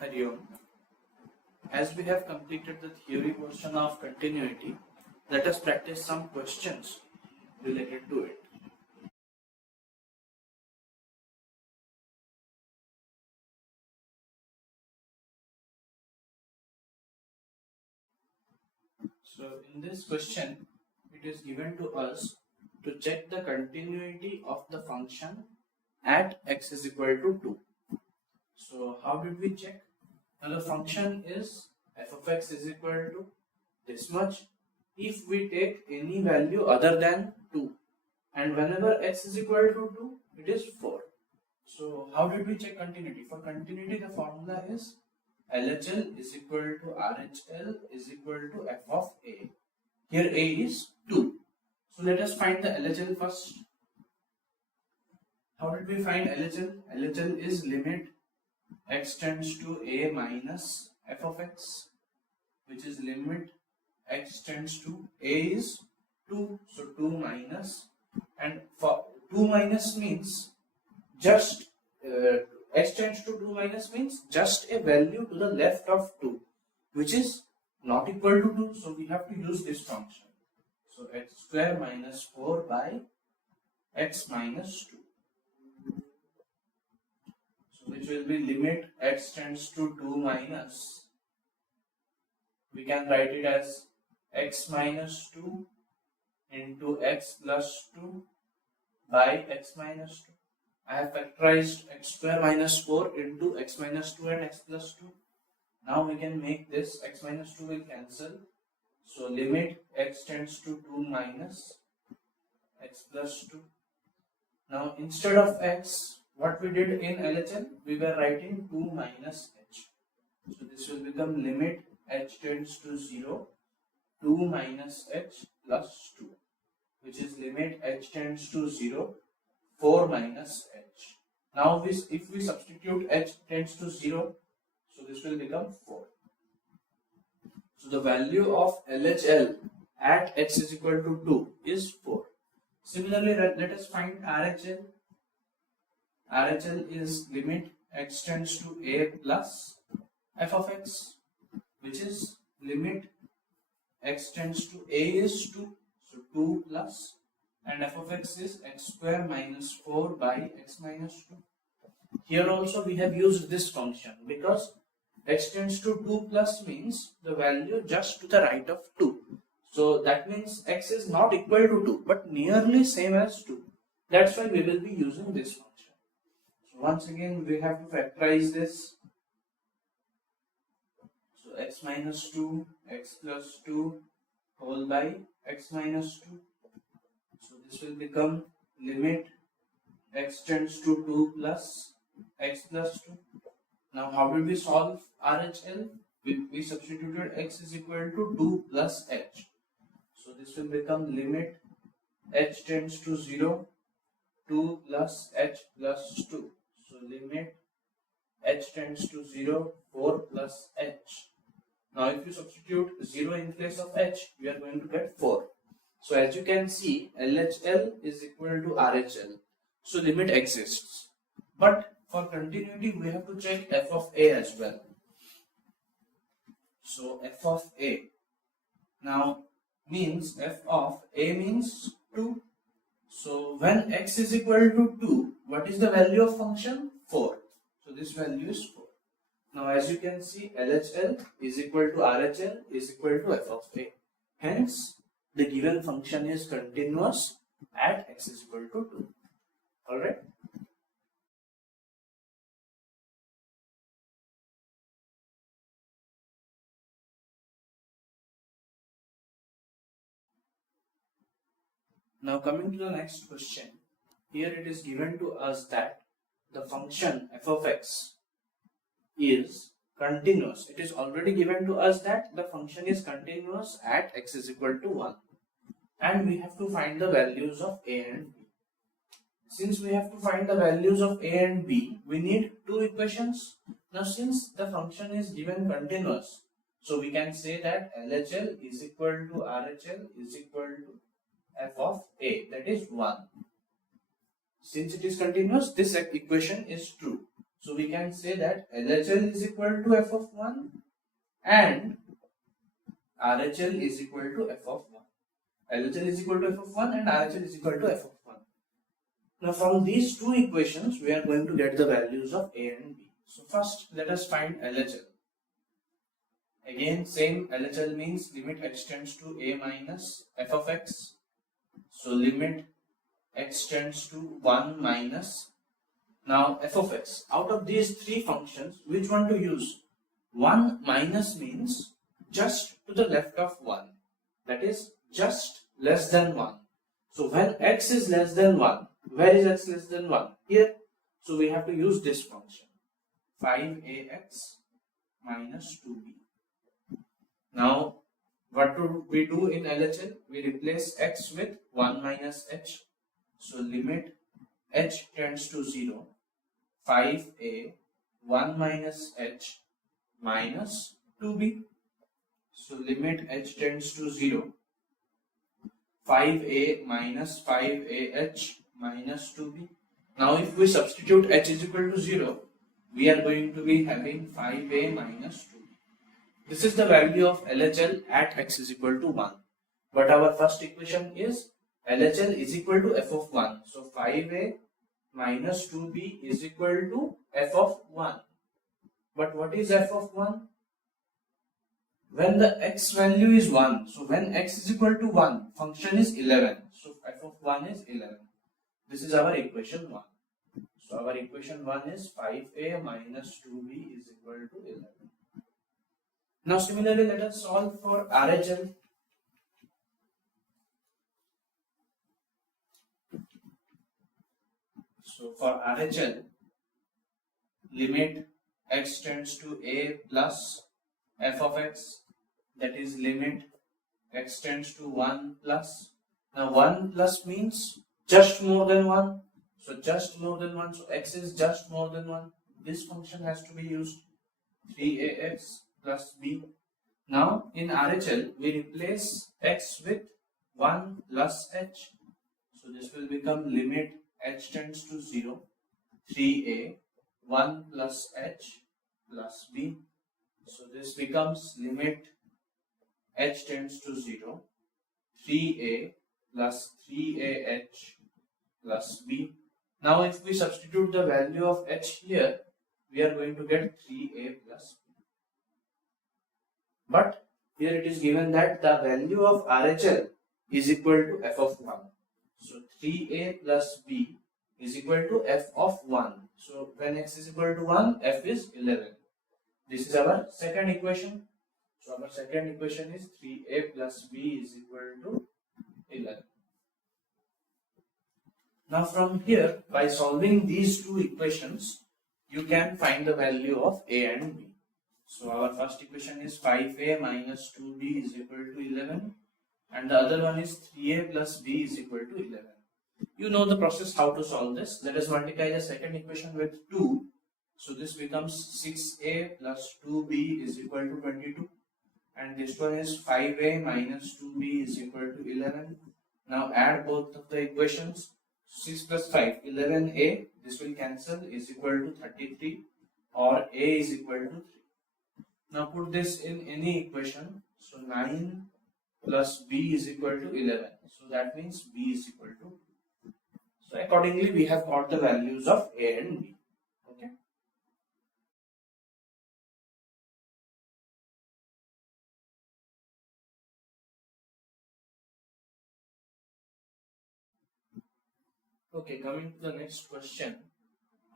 Hari Om. As we have completed the theory portion of continuity, let us practice some questions related to it. So in this question, it is given to us to check the continuity of the function at x is equal to 2. So how did we check? Now the function is f of x is equal to this much if we take any value other than 2, and whenever x is equal to 2 it is 4. So how did we check continuity? For continuity the formula is LHL is equal to RHL is equal to f of a. Here a is 2. So let us find the LHL first. How did we find LHL? LHL is limit x tends to a minus f of x, which is limit x tends to a is 2, so 2 minus, and for 2 minus means just x tends to 2 minus means just a value to the left of 2, which is not equal to 2, so we have to use this function. So x square minus 4 by x minus 2. So which will be limit x tends to 2 minus, we can write it as x minus 2 into x plus 2 by x minus 2. I have factorized x square minus 4 into x minus 2 and x plus 2. Now we can make this x minus 2 will cancel. So limit x tends to 2 minus x plus 2. Now instead of x, what we did in LHL, we were writing 2 minus h. So this will become limit h tends to 0, 2 minus h plus 2, which is limit h tends to 0, 4 minus h. Now if we substitute h tends to 0, so this will become 4. So the value of LHL at x is equal to 2 is 4. Similarly, let us find RHL. RHL is limit x tends to a plus f of x, which is limit x tends to a is 2, so 2 plus, and f of x is x square minus 4 by x minus 2. Here also we have used this function because x tends to 2 plus means the value just to the right of 2. So that means x is not equal to 2 but nearly same as 2. That's why we will be using this function. So once again we have to factorize this. So x minus 2, x plus 2 whole by x minus 2. So this will become limit x tends to 2 plus x plus 2. Now how did we solve RHL? We substituted x is equal to 2 plus h. So this will become limit h tends to 0, 2 plus h plus 2. So limit h tends to 0, 4 plus h. Now if you substitute 0 in place of h, you are going to get 4. So as you can see, LHL is equal to RHL. So limit exists. But for continuity, we have to check f of a as well. So f of a now means f of a means 2. So when x is equal to 2, what is the value of function? 4. So this value is 4. Now as you can see, LHL is equal to RHL is equal to f of a. Hence, the given function is continuous at x is equal to 2. Alright. Now coming to the next question. Here it is given to us that the function f of x is continuous. It is already given to us that the function is continuous at x is equal to 1. And we have to find the values of a and b. Since we have to find the values of a and b, we need two equations. Now since the function is given continuous, so we can say that LHL is equal to RHL is equal to f of a, that is 1. Since it is continuous, this equation is true. So we can say that LHL is equal to f of 1 and RHL is equal to f of 1. LHL is equal to f of 1 and RHL is equal to f of 1. Now from these two equations we are going to get the values of A and B. So first let us find LHL. Again same, LHL means limit x tends to a minus f of x. So limit x tends to 1 minus, now f of x. Out of these three functions, which one to use? 1 minus means just to the left of 1. That is just less than 1. So when x is less than 1, where is x less than 1? Here. So we have to use this function. 5ax minus 2b. Now what do we do in LHL? We replace x with 1 minus h. So limit h tends to 0. 5a 1 minus h minus 2b. So limit h tends to 0. 5a minus 5ah minus 2b. Now if we substitute h is equal to 0, we are going to be having 5a minus 2b. This is the value of LHL at x is equal to 1. But our first equation is LHL is equal to f of 1. So 5a minus 2b is equal to f of 1. But what is f of 1? When the x value is 1, so when x is equal to 1, function is 11. So f of 1 is 11. This is our equation 1. So our equation 1 is 5a minus 2b is equal to 11. Now similarly let us solve for RHL. So for RHL, limit x tends to a plus f of x, that is limit x tends to 1 plus. Now 1 plus means just more than 1. So just more than 1. So x is just more than 1. This function has to be used. 3ax plus b. Now in RHL we replace x with 1 plus h. So this will become limit h tends to 0. 3a 1 plus h plus b. So this becomes limit h tends to 0. 3a plus 3ah plus b. Now if we substitute the value of h here, we are going to get 3a plus b. But here it is given that the value of RHL is equal to f of 1. So 3a plus b is equal to f of 1. So when x is equal to 1, f is 11. This is our second equation. So our second equation is 3a plus b is equal to 11. Now from here, by solving these two equations, you can find the value of a and b. So our first equation is 5a minus 2b is equal to 11, and the other one is 3a plus b is equal to 11. You know the process how to solve this. Let us multiply the second equation with 2. So this becomes 6a plus 2b is equal to 22, and this one is 5a minus 2b is equal to 11. Now add both of the equations. 6 plus 5, 11a, this will cancel, is equal to 33, or a is equal to 3. Now put this in any equation. So 9 plus b is equal to 11. So that means b is equal to 2. So accordingly we have got the values of a and b. Okay. Okay, coming to the next question.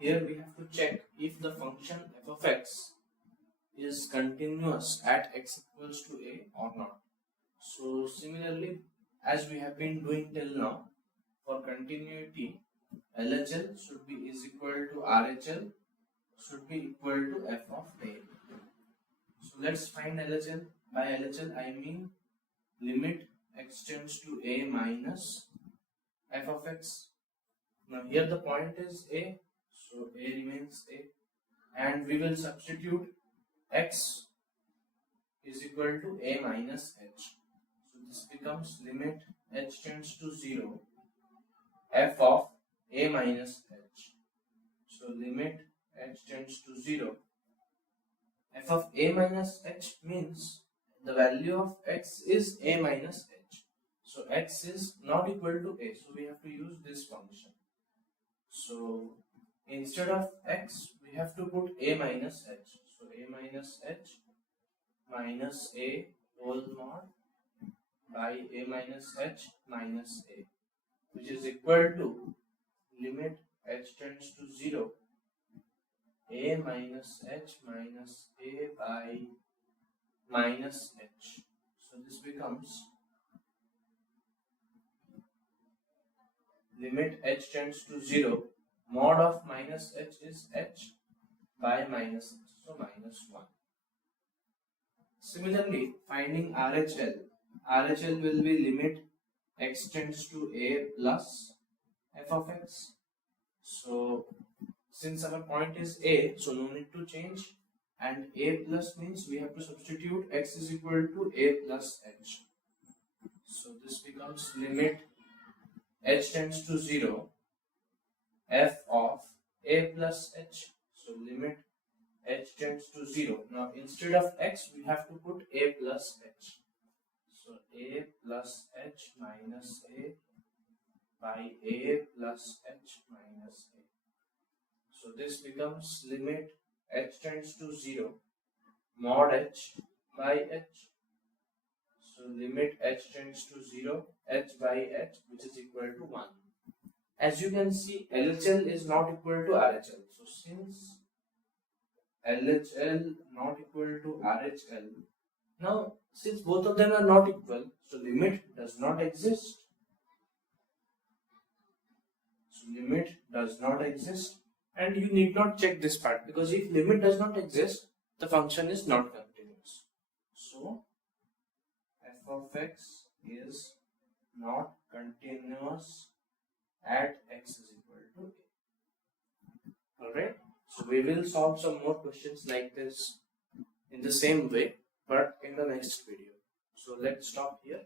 Here we have to check if the function f of x is continuous at x equals to a or not. So similarly, as we have been doing till now, for continuity, LHL should be is equal to RHL should be equal to f of a. So let's find LHL. By LHL I mean limit x tends to a minus f of x. Now here the point is a, so a remains a, and we will substitute x is equal to a minus h. So this becomes limit h tends to 0 f of a minus h. So limit h tends to 0, f of a minus h means the value of x is a minus h. So x is not equal to a, so we have to use this function. So instead of x, we have to put a minus h. So a minus h minus a whole mod by a minus h minus a, which is equal to limit h tends to 0, a minus h minus a by minus h. So this becomes limit h tends to 0, mod of minus h is h by minus h, so minus 1. Similarly, finding RHL will be limit x tends to a plus f of x. So since our point is a, so no need to change, and a plus means we have to substitute x is equal to a plus h. So this becomes limit h tends to 0, f of a plus h. So limit h tends to 0. Now instead of x, we have to put a plus h. So a plus h minus a by a plus h minus a. So this becomes limit h tends to 0, mod h by h. So limit h tends to 0, h by h, which is equal to 1. As you can see, LHL is not equal to RHL. So since LHL not equal to RHL, now since both of them are not equal, so limit does not exist. So limit does not exist, and you need not check this part, because if limit does not exist, the function is not continuous. So f of x is not continuous at x is equal to a. Alright, so we will solve some more questions like this in the same way, but in the next video. So let's stop here.